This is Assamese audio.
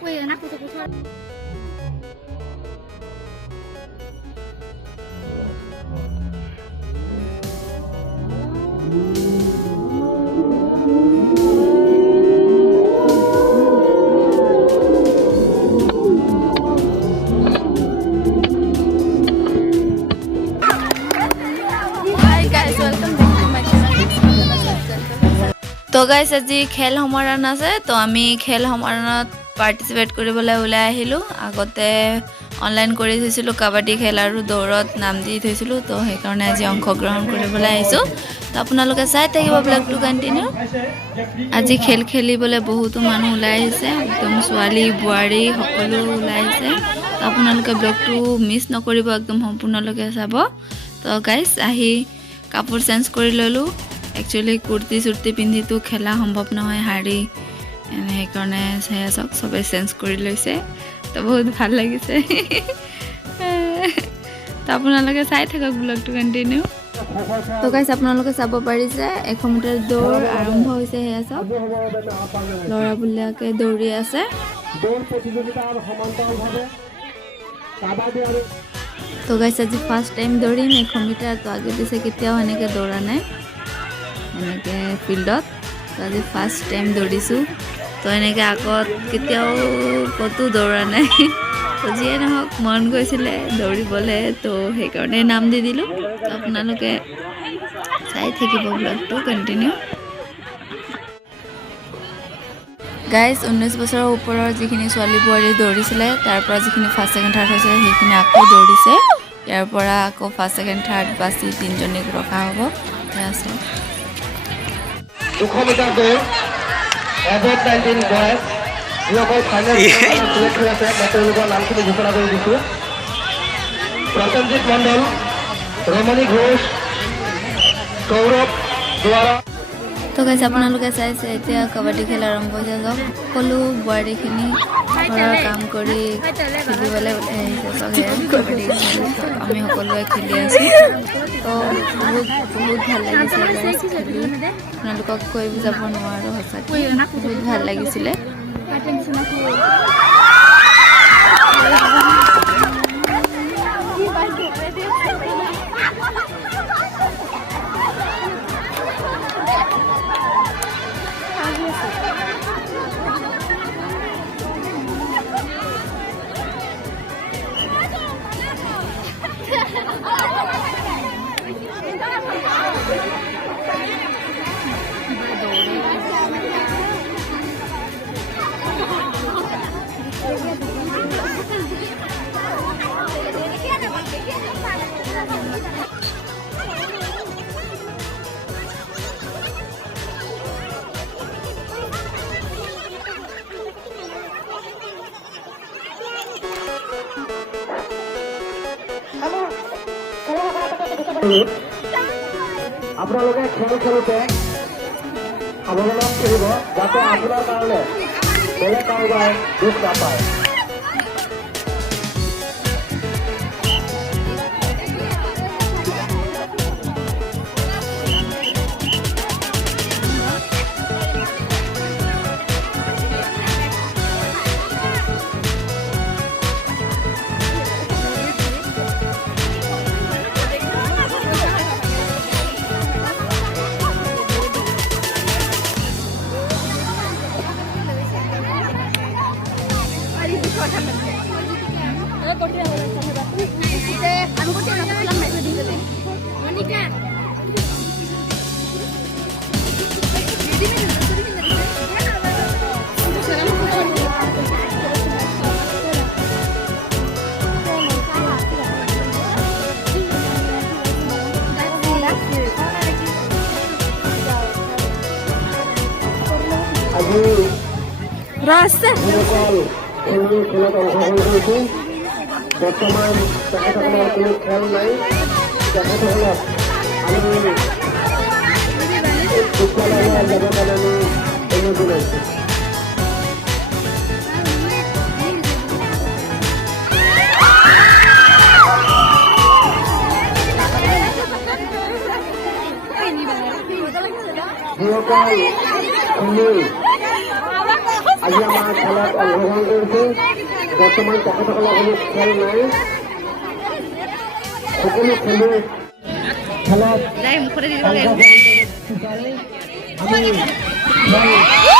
তো গাইস আজি খেল সমাৰণ আছে তো আমি খেল সমাৰণত পাৰ্টিসিপেট কৰিবলৈ ওলাই আহিলো আগতে অনলাইন কৰি থৈছিলো কাবাডী খেল আৰু দৌৰত নাম দি থৈছিলো তো সেই কাৰণে আজি অংশগ্ৰহণ কৰিবলৈ আহিছো তো আপোনালোকে চাই থাকিব ব্লগটো কন্টিনিউ আজি খেল খেলিবলৈ বহুতো মানুহ ওলাই আহিছে একদম ছোৱালী বুৱাৰী সকলো ওলাই আহিছে তো আপোনালোকে ব্লগটো মিছ নকৰিব একদম সম্পূৰ্ণলৈকে চাব তো গাইস আহি কাপোৰ চেঞ্জ কৰি ললো एक्चुअली कुर्ती सुर्ती पिंधि तो खेला सम्भव নহয় हाड़ी সেই কাৰণে সবে চেঞ্জ কৰি লৈছে তো বহুত ভাল লাগিছে তো আপোনালোকে চাই থাকক ব্লগটো কন্টিনিউ তো গাইস আপোনালোকে চাব পাৰিছে 100 মিটাৰ দৌৰ আৰম্ভ হৈছে হেয়া সব লৰা বুলিয়াকে দৌৰি আছে দৌৰ প্ৰতিযোগিতাৰ সমান্তৰালভাৱে কাবাডী আৰু তো গাইস আজি ফাৰ্স্ট টাইম দৌৰিম 100 মিটাৰ তো আগে পিছে কেতিয়াও এনেকে দৌৰা নাই এনেকে ফিল্ডত তো আজি ফাৰ্স্ট টাইম দৌৰিছো তো এনেকে আগত কেতিয়াও কতো দৌৰা নাই তো যিয়ে নহওক মন গৈছিলে দৌৰিবলৈ তো সেই কাৰণে নাম দি দিলো তো আপোনালোকে চাই থাকিব ব্লগটো কন্টিনিউ গাইস 19 বছৰৰ ওপৰৰ যিখিনি ছোৱালী বুৱাৰী দৌৰিছিলে তাৰ পৰা যিখিনি ফাৰ্স্ট সেকেন্ড থাৰ্ড হৈছে সেইখিনি আকৌ দৌৰিছে ইয়াৰ পৰা আকৌ ফাৰ্স্ট সেকেন্ড থাৰ্ড বাছি তিনজনীক ৰখা হ'ব আছে 200 মিটাৰ দৌৰ এভেট 19 বয়স যিসকল ফাইনেল সিলেক্ট হৈ আছে মই তেওঁলোকৰ নামখিনি ঘোষণা কৰি দিছোঁ প্ৰসেনজিৎ মণ্ডল ৰমণী ঘোষ গৌৰৱ দুৱাৰা তো গাইস আপোনালোকে চাইছে এতিয়া কাবাডী খেল আৰম্ভ হৈছে সকলো বুৱাৰীখিনি ঘৰৰ কাম কৰি খেলিবলৈ ওলাই আহিছে চবে কাবাডী আমি সকলোৱে খেলি আছো তো বহুত ভাল লাগিছে গাইস খেলি আপোনালোকক কৈ বুজাব নোৱাৰো সঁচাকৈ বহুত ভাল লাগিছিলে আপোনালোকে খেল খেলোঁতে সাৱধানত খেলিব যাতে আপোনাৰ কাৰণে বেলেগ কাৰোবাৰ দুখ নাপায় Rasa. বৰ্তমান তেখেতসকলৰ কোনো খেল নাই তেখেতসকলক আমি বিদ্যালয়ৰ লগত আমি অনুমতি লৈছোঁ যিসকল আজি আমাৰ খেলত অংশগ্ৰহণ কৰিছে বৰ্তমান তেখেতসকলৰ কোনো খেল নাই সকলো খেলুৱৈ খেলত অংশগ্ৰহণ কৰিব বিচাৰে আমি খেল